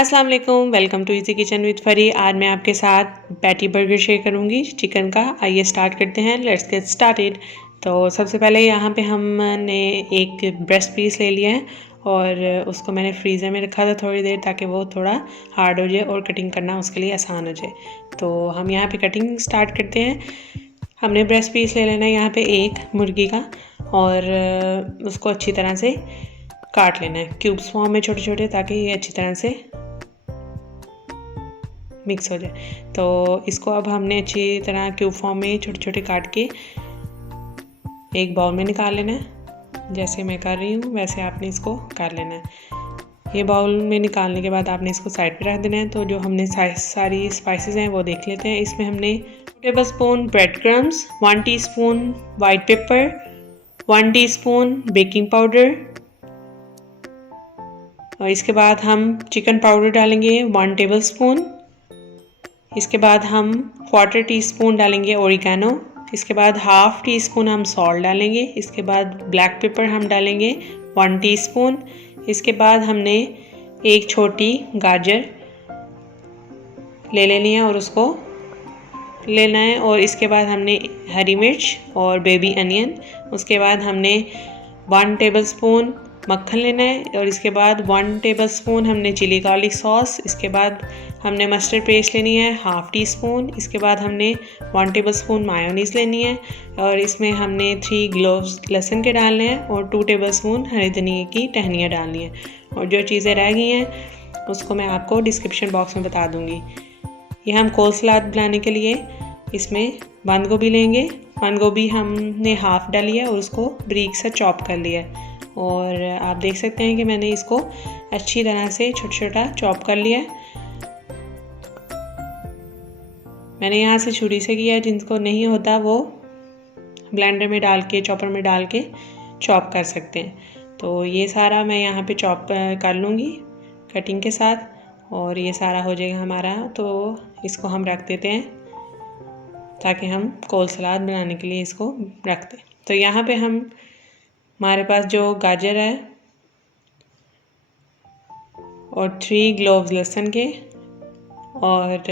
अस्सलाम वालेकुम, welcome to easy kitchen with Fari. आज मैं आपके साथ पैटी बर्गर शेयर करूंगी चिकन का। आइए स्टार्ट करते हैं, लेट्स गेट स्टार्टेड। तो सबसे पहले यहाँ पे हमने एक ब्रेस्ट पीस ले लिया है और उसको मैंने फ्रीज़र में रखा था थोड़ी देर, ताकि वो थोड़ा हार्ड हो जाए और कटिंग करना उसके लिए आसान हो जाए। तो हम यहाँ पे कटिंग स्टार्ट करते हैं। हमने ब्रेस्ट पीस ले लेना है यहाँ पे एक मुर्गी का, और उसको अच्छी तरह से काट लेना है क्यूब्स फॉर्म में छोटे छोटे, ताकि ये अच्छी तरह से मिक्स हो जाए। तो इसको अब हमने अच्छी तरह क्यूब फॉर्म में छोटे छोटे काट के एक बाउल में निकाल लेना है। जैसे मैं कर रही हूँ वैसे आपने इसको कर लेना है। ये बाउल में निकालने के बाद आपने इसको साइड पे रख देना है। तो जो हमने सारी स्पाइसेस हैं वो देख लेते हैं। इसमें हमने 2 table spoon bread crumbs, 1 teaspoon white paper, 1 teaspoon baking powder, और इसके बाद हम चिकन पाउडर डालेंगे 1 टेबल स्पून। इसके बाद हम 1/4 टीस्पून डालेंगे ओरिगेनो। इसके बाद 1/2 टीस्पून हम सॉल्ट डालेंगे। इसके बाद ब्लैक पेपर हम डालेंगे 1 टीस्पून। इसके बाद हमने एक छोटी गाजर ले लेनी है और उसको लेना है, और इसके बाद हमने हरी मिर्च और बेबी अनियन। उसके बाद हमने 1 टेबल स्पून मक्खन लेना है, और इसके बाद 1 टेबल स्पून हमने चिली गार्लिक सॉस। इसके बाद हमने मस्टर्ड पेस्ट लेनी है 1/2 टीस्पून। इसके बाद हमने 1 टेबल स्पून मायोनीज़ लेनी है, और इसमें हमने 3 क्लोव्स लहसुन के डालने हैं, और 2 टेबल स्पून हरे धनिए की टहनियाँ डालनी है। और जो चीज़ें रह गई हैं उसको मैं आपको डिस्क्रिप्शन बॉक्स में बता दूँगी। ये हम कोल सलाद बनाने के लिए इसमें बंद गोभी लेंगे। बंद गोभी हमने हाफ़ डाली है और उसको बारीक सा चॉप कर लिया है, और आप देख सकते हैं कि मैंने इसको अच्छी तरह से छोटा छोटा चॉप कर लिया है। मैंने यहाँ से छुरी से किया है, जिनको नहीं होता वो ब्लेंडर में डाल के, चॉपर में डाल के चॉप कर सकते हैं। तो ये सारा मैं यहाँ पे चॉप कर लूँगी कटिंग के साथ, और ये सारा हो जाएगा हमारा। तो इसको हम रख देते हैं ताकि हम कोल सलाद बनाने के लिए इसको रख दें। तो यहाँ पे हमारे पास जो गाजर है और 3 क्लोव्स लहसुन के और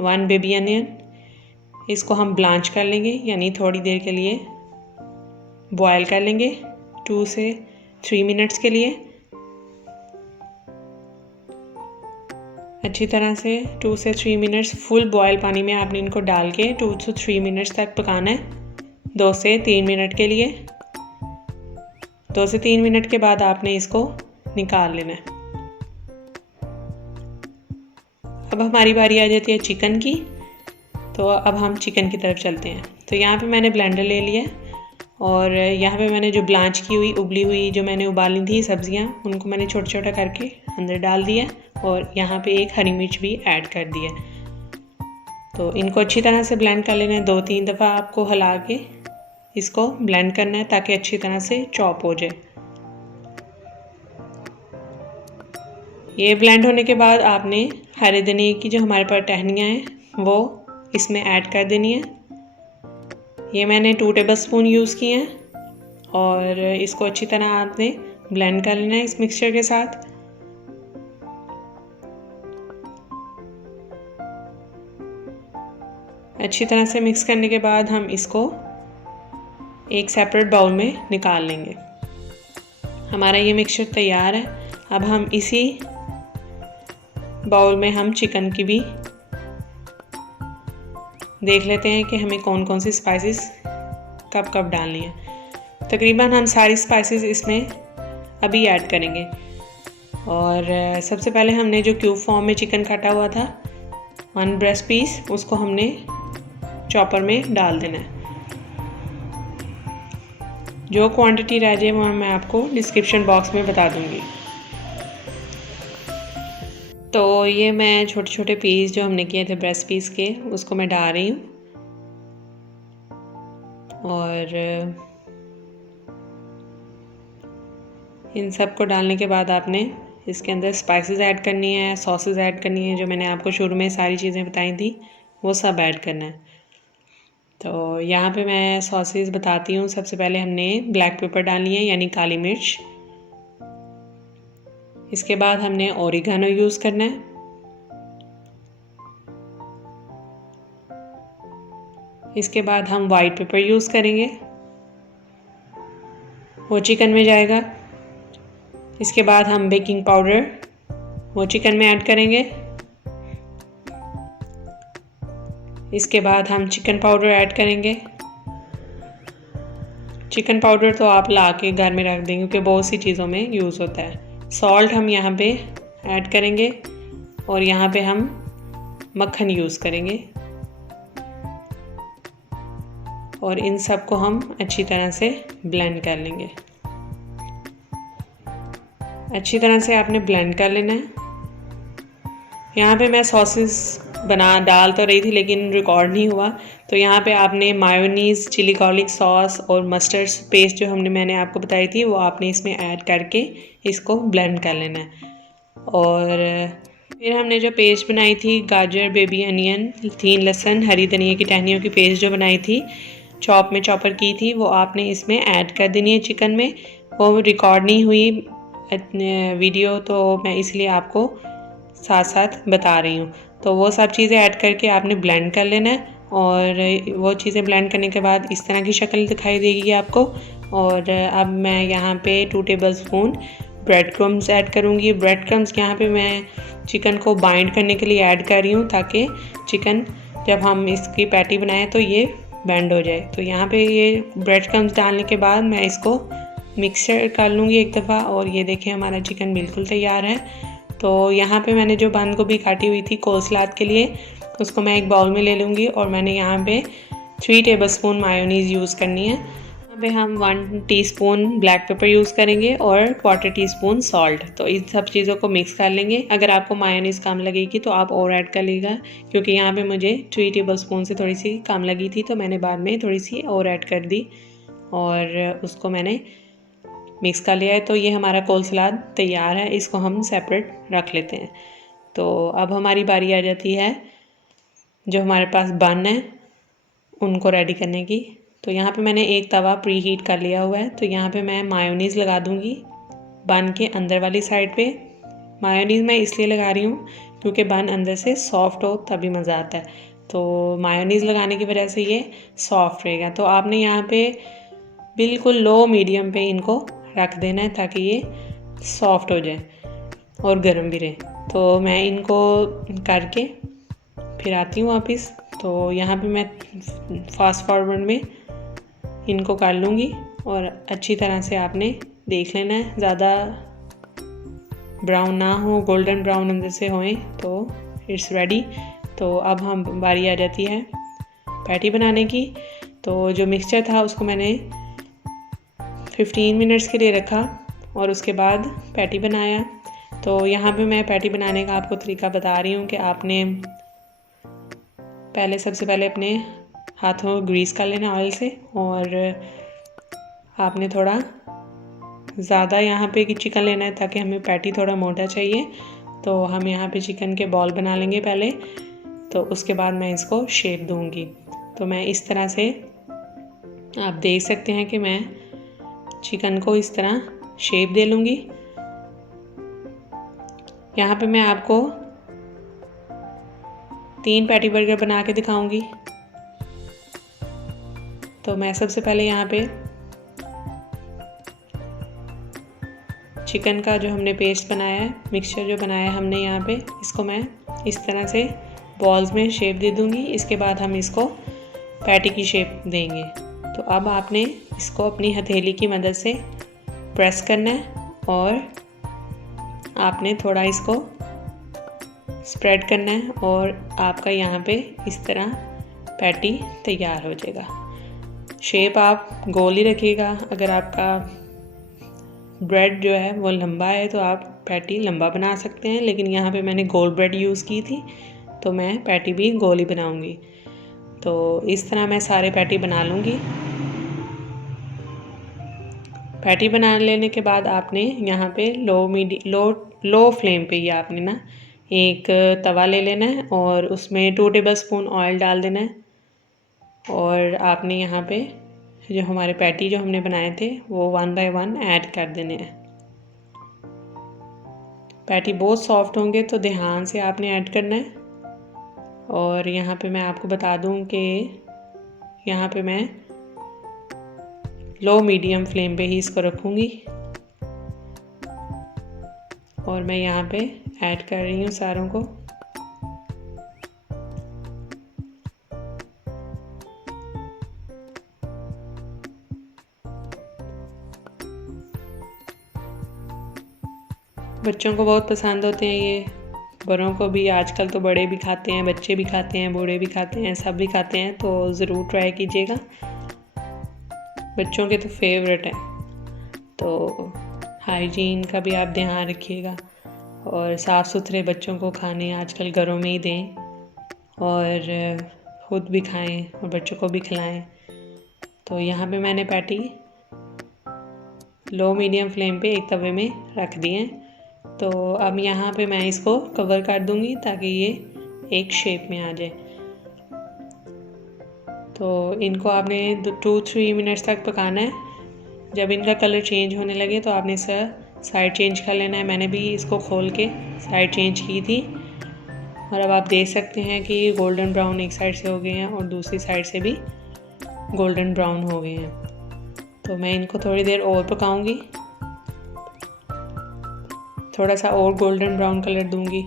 1 बेबी अनियन, इसको हम ब्लांच कर लेंगे, यानी थोड़ी देर के लिए बॉयल कर लेंगे 2 से 3 मिनट्स के लिए। अच्छी तरह से 2 से 3 मिनट्स फुल बॉयल पानी में आपने इनको डाल के 2 से 3 मिनट्स तक पकाना है, 2 से 3 मिनट के लिए। 2 से 3 मिनट के बाद आपने इसको निकाल लेना है। अब हमारी बारी आ जाती है चिकन की। तो अब हम चिकन की तरफ चलते हैं। तो यहाँ पे मैंने ब्लेंडर ले लिया, और यहाँ पे मैंने जो ब्लांच की हुई उबली हुई जो मैंने उबाली थी सब्जियाँ, उनको मैंने छोटा छोटा करके अंदर डाल दिया, और यहाँ पे एक हरी मिर्च भी ऐड कर दिया। तो इनको अच्छी तरह से ब्लेंड कर लेना है। 2-3 दफ़ा आपको हिला के इसको ब्लेंड करना है, ताकि अच्छी तरह से चॉप हो जाए। ये ब्लेंड होने के बाद आपने हरे धनिए की जो हमारे पास टहनियाँ हैं वो इसमें ऐड कर देनी है। ये मैंने 2 टेबल स्पून यूज़ किए हैं, और इसको अच्छी तरह आपने ब्लेंड कर लेना है इस मिक्सचर के साथ। अच्छी तरह से मिक्स करने के बाद हम इसको एक सेपरेट बाउल में निकाल लेंगे। हमारा ये मिक्सचर तैयार है। अब हम इसी बाउल में हम चिकन की भी देख लेते हैं कि हमें कौन कौन सी स्पाइसेस कब कब डालनी है। तकरीबन हम सारी स्पाइसेस इसमें अभी ऐड करेंगे। और सबसे पहले हमने जो क्यूब फॉर्म में चिकन काटा हुआ था 1 ब्रेस्ट पीस, उसको हमने चॉपर में डाल देना है। जो क्वांटिटी रह जाए वो मैं आपको डिस्क्रिप्शन बॉक्स में बता दूंगी। तो ये मैं छोटे छोटे पीस जो हमने किए थे ब्रेस्ट पीस के, उसको मैं डाल रही हूँ। और इन सब को डालने के बाद आपने इसके अंदर स्पाइसेस ऐड करनी है, सॉसेस ऐड करनी है, जो मैंने आपको शुरू में सारी चीज़ें बताई थी वो सब ऐड करना है। तो यहाँ पे मैं सॉसेस बताती हूँ। सबसे पहले हमने ब्लैक पेपर डालनी है, यानी काली मिर्च। इसके बाद हमने ओरिगानो यूज़ करना है। इसके बाद हम वाइट पेपर यूज़ करेंगे, वो चिकन में जाएगा। इसके बाद हम बेकिंग पाउडर वो चिकन में ऐड करेंगे। इसके बाद हम चिकन पाउडर ऐड करेंगे। चिकन पाउडर तो आप ला के घर में रख देंगे क्योंकि बहुत सी चीज़ों में यूज़ होता है। सॉल्ट हम यहाँ पे ऐड करेंगे और यहाँ पे हम मक्खन यूज़ करेंगे और इन सब को हम अच्छी तरह से ब्लेंड कर लेंगे। अच्छी तरह से आपने ब्लेंड कर लेना है। यहाँ पे मैं सॉसेस डाल तो रही थी लेकिन रिकॉर्ड नहीं हुआ, तो यहाँ पे आपने मायोनीज़, चिली गार्लिक सॉस और मस्टर्ड पेस्ट जो मैंने आपको बताई थी वो आपने इसमें ऐड करके इसको ब्लेंड कर लेना है। और फिर हमने जो पेस्ट बनाई थी, गाजर, बेबी अनियन, 3 लहसुन, हरी धनिया की टहनियों की पेस्ट जो बनाई थी, चॉपर की थी, वो आपने इसमें ऐड कर देनी है चिकन में। वो रिकॉर्ड नहीं हुई वीडियो, तो मैं इसलिए आपको साथ साथ बता रही हूँ। तो वो सब चीज़ें ऐड करके आपने ब्लेंड कर लेना है और वो चीज़ें ब्लेंड करने के बाद इस तरह की शक्ल दिखाई देगी आपको। और अब मैं यहाँ पे 2 टेबलस्पून ब्रेड क्रम्स ऐड करूँगी। ब्रेड क्रम्स यहाँ पे मैं चिकन को बाइंड करने के लिए ऐड कर रही हूँ ताकि चिकन जब हम इसकी पैटी बनाएं तो ये बेंड हो जाए। तो यहाँ पे ये ब्रेड क्रम्स डालने के बाद मैं इसको मिक्सर कर लूँगी एक दफ़ा। और ये देखें हमारा चिकन बिल्कुल तैयार है। तो यहाँ पे मैंने जो बंद गोभी काटी हुई थी कोसलाद के लिए, उसको मैं एक बाउल में ले लूँगी और मैंने यहाँ पे 3 टेबलस्पून मायोनीज़ यूज़ करनी है। यहाँ पे हम 1 टीस्पून ब्लैक पेपर यूज़ करेंगे और 1/4 टीस्पून सॉल्ट। तो इन सब चीज़ों को मिक्स कर लेंगे। अगर आपको मायोनीज़ कम लगेगी तो आप और ऐड कर लीजिएगा, क्योंकि यहाँ पे मुझे 3 टेबलस्पून से थोड़ी सी कम लगी थी तो मैंने बाद में थोड़ी सी और ऐड कर दी और उसको मैंने मिक्स कर लिया है। तो ये हमारा कोल सलाद तैयार है, इसको हम सेपरेट रख लेते हैं। तो अब हमारी बारी आ जाती है जो हमारे पास बन है उनको रेडी करने की। तो यहाँ पे मैंने एक तवा प्री हीट कर लिया हुआ है। तो यहाँ पे मैं मायोनीज़ लगा दूँगी बन के अंदर वाली साइड पे। मायोनीज़ मैं इसलिए लगा रही हूँ क्योंकि बन अंदर से सॉफ्ट हो तभी मज़ा आता है। तो मायोनीज़ लगाने की वजह से ये सॉफ्ट रहेगा। तो आपने यहाँ पे बिल्कुल लो मीडियम पे इनको रख देना है ताकि ये सॉफ्ट हो जाए और गर्म भी रहे। तो मैं इनको करके फिर आती हूँ वापस। तो यहाँ पे मैं फास्ट फॉरवर्ड में इनको कर लूँगी और अच्छी तरह से आपने देख लेना है, ज़्यादा ब्राउन ना हो, गोल्डन ब्राउन अंदर से होए तो इट्स रेडी। तो अब हम बारी आ जाती है पैटी बनाने की। तो जो मिक्सचर था उसको मैंने 15 मिनट्स के लिए रखा और उसके बाद पैटी बनाया। तो यहाँ पे मैं पैटी बनाने का आपको तरीका बता रही हूँ कि आपने सबसे पहले अपने हाथों को ग्रीस कर लेना ऑयल से और आपने थोड़ा ज़्यादा यहाँ पे चिकन लेना है ताकि हमें पैटी थोड़ा मोटा चाहिए। तो हम यहाँ पे चिकन के बॉल बना लेंगे पहले, तो उसके बाद मैं इसको शेप दूँगी। तो मैं इस तरह से आप देख सकते हैं कि मैं चिकन को इस तरह शेप दे लूँगी। यहाँ पे मैं आपको 3 पैटी बर्गर बना के दिखाऊंगी। तो मैं सबसे पहले यहाँ पे चिकन का जो हमने पेस्ट बनाया है, मिक्सचर जो बनाया है हमने यहाँ पे, इसको मैं इस तरह से बॉल्स में शेप दे दूँगी। इसके बाद हम इसको पैटी की शेप देंगे। तो अब आपने इसको अपनी हथेली की मदद से प्रेस करना है और आपने थोड़ा इसको स्प्रेड करना है और आपका यहाँ पे इस तरह पैटी तैयार हो जाएगा। शेप आप गोल ही रखिएगा। अगर आपका ब्रेड जो है वो लंबा है तो आप पैटी लंबा बना सकते हैं, लेकिन यहाँ पे मैंने गोल ब्रेड यूज़ की थी तो मैं पैटी भी गोल ही बनाऊँगी। तो इस तरह मैं सारे पैटी बना लूँगी। पैटी बना लेने के बाद आपने यहाँ पे लो फ्लेम पे ही आपने ना एक तवा ले लेना है और उसमें 2 टेबलस्पून ऑयल डाल देना है और आपने यहाँ पे जो हमारे पैटी जो हमने बनाए थे वो 1 बाय 1 ऐड कर देने हैं। पैटी बहुत सॉफ्ट होंगे तो ध्यान से आपने ऐड करना है। और यहाँ पे मैं आपको बता दूँ कि यहाँ पे मैं लो मीडियम फ्लेम पे ही इसको रखूँगी। और मैं यहाँ पे ऐड कर रही हूँ सारों को। बच्चों को बहुत पसंद होते हैं ये, बड़ों को भी। आजकल तो बड़े भी खाते हैं, बच्चे भी खाते हैं, बूढ़े भी खाते हैं, सब भी खाते हैं, तो ज़रूर ट्राई कीजिएगा। बच्चों के तो फेवरेट है। तो हाइजीन का भी आप ध्यान रखिएगा और साफ़ सुथरे बच्चों को खाने आजकल घरों में ही दें और ख़ुद भी खाएं और बच्चों को भी खिलाएं। तो यहाँ पे मैंने पैटी लो मीडियम फ्लेम पे एक तवे में रख दी है। तो अब यहाँ पे मैं इसको कवर कर दूँगी ताकि ये एक शेप में आ जाए। तो इनको आपने 2-3 मिनट्स तक पकाना है। जब इनका कलर चेंज होने लगे तो आपने इसका साइड चेंज कर लेना है। मैंने भी इसको खोल के साइड चेंज की थी और अब आप देख सकते हैं कि गोल्डन ब्राउन एक साइड से हो गए हैं और दूसरी साइड से भी गोल्डन ब्राउन हो गए हैं। तो मैं इनको थोड़ी देर और पकाऊंगी, थोड़ा सा और गोल्डन ब्राउन कलर दूंगी।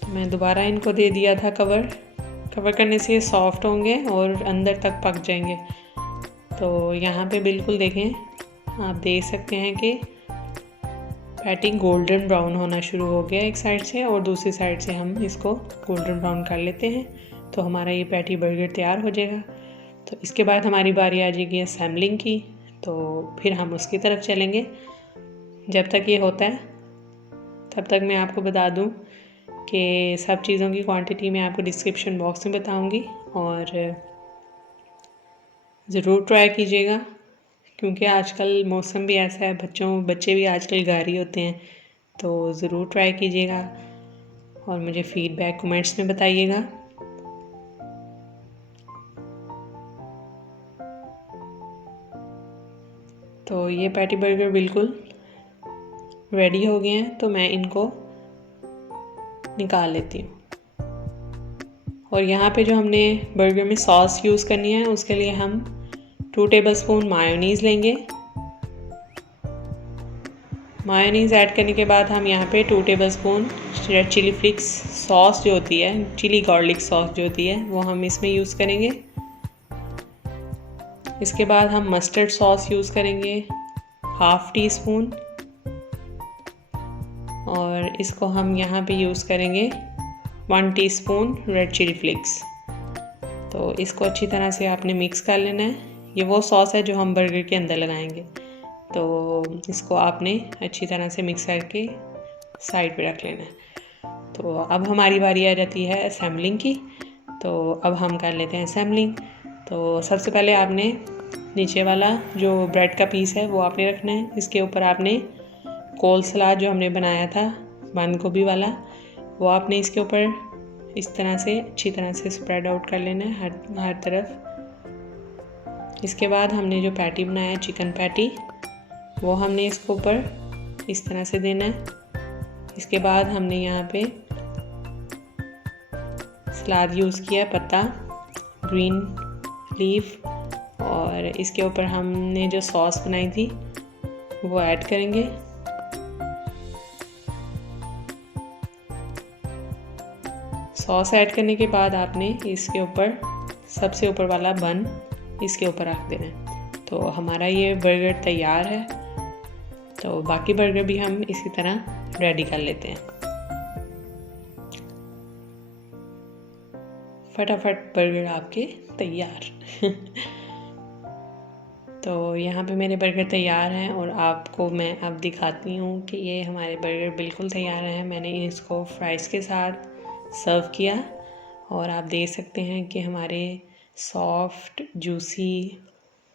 तो मैं दोबारा इनको दे दिया था कवर करने से सॉफ्ट होंगे और अंदर तक पक जाएंगे। तो यहाँ पे बिल्कुल देखें, आप देख सकते हैं कि पैटी गोल्डन ब्राउन होना शुरू हो गया एक साइड से और दूसरी साइड से हम इसको गोल्डन ब्राउन कर लेते हैं। तो हमारा ये पैटी बर्गर तैयार हो जाएगा। तो इसके बाद हमारी बारी आ जाएगी असेंबलिंग की। तो फिर हम उसकी तरफ चलेंगे। जब तक ये होता है तब तक मैं आपको बता दूं कि सब चीज़ों की क्वांटिटी मैं आपको डिस्क्रिप्शन बॉक्स में बताऊंगी और ज़रूर ट्राई कीजिएगा क्योंकि आजकल मौसम भी ऐसा है, बच्चे भी आजकल गारी होते हैं। तो ज़रूर ट्राई कीजिएगा और मुझे फ़ीडबैक कमेंट्स में बताइएगा। तो ये पैटी बर्गर बिल्कुल रेडी हो गए हैं। तो मैं इनको निकाल लेती हूँ। और यहाँ पे जो हमने बर्गर में सॉस यूज़ करनी है उसके लिए हम 2 टेबलस्पून मायोनीज़ लेंगे। मायोनीज़ ऐड करने के बाद हम यहाँ पे 2 tablespoon red chilli flakes sauce जो होती है, चिली गार्लिक सॉस जो होती है, वो हम इसमें यूज़ करेंगे। इसके बाद हम मस्टर्ड सॉस यूज़ करेंगे 1/2 टीस्पून और इसको हम यहाँ पे यूज़ करेंगे 1 टीस्पून रेड चिली फ्लेक्स। तो इसको अच्छी तरह से आपने मिक्स कर लेना है। ये वो सॉस है जो हम बर्गर के अंदर लगाएंगे। तो इसको आपने अच्छी तरह से मिक्स करके साइड पे रख लेना है। तो अब हमारी बारी आ जाती है असेंबलिंग की। तो अब हम कर लेते हैं असेंबलिंग। तो सबसे पहले आपने नीचे वाला जो ब्रेड का पीस है वो आपने रखना है। इसके ऊपर आपने कोल सलाद जो हमने बनाया था बंद गोभी वाला, वो आपने इसके ऊपर इस तरह से अच्छी तरह से स्प्रेड आउट कर लेना है हर तरफ। इसके बाद हमने जो पैटी बनाया है चिकन पैटी, वो हमने इसके ऊपर इस तरह से देना है। इसके बाद हमने यहाँ पे सलाद यूज़ किया, पत्ता, ग्रीन लीफ, और इसके ऊपर हमने जो सॉस बनाई थी वो ऐड करेंगे। सॉस ऐड करने के बाद आपने इसके ऊपर सबसे ऊपर वाला बन इसके ऊपर रख देना है। तो हमारा ये बर्गर तैयार है। तो बाकी बर्गर भी हम इसी तरह रेडी कर लेते हैं। फटाफट बर्गर आपके तैयार। तो यहाँ पे मेरे बर्गर तैयार हैं और आपको मैं अब दिखाती हूँ कि ये हमारे बर्गर बिल्कुल तैयार हैं। मैंने इसको फ्राइज़ के साथ सर्व किया और आप देख सकते हैं कि हमारे सॉफ्ट जूसी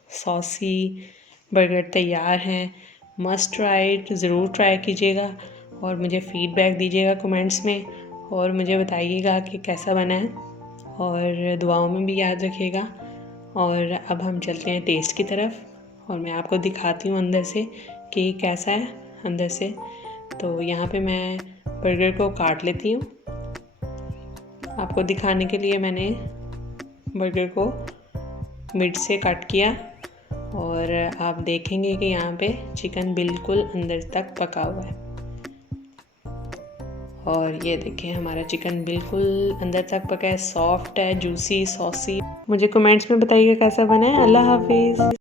सॉसी बर्गर तैयार हैं। मस्ट ट्राई इट, ज़रूर ट्राई कीजिएगा और मुझे फ़ीडबैक दीजिएगा कमेंट्स में और मुझे बताइएगा कि कैसा बना है और दुआओं में भी याद रखिएगा। और अब हम चलते हैं टेस्ट की तरफ और मैं आपको दिखाती हूँ अंदर से कि कैसा है अंदर से। तो यहाँ पे मैं बर्गर को काट लेती हूँ। आपको दिखाने के लिए मैंने बर्गर को मिड से कट किया और आप देखेंगे कि यहाँ पे चिकन बिल्कुल अंदर तक पका हुआ है। और ये देखें हमारा चिकन बिल्कुल अंदर तक पका है, सॉफ्ट है, जूसी, सॉसी। मुझे कमेंट्स में बताइए कैसा बना है। अल्लाह हाफिज़।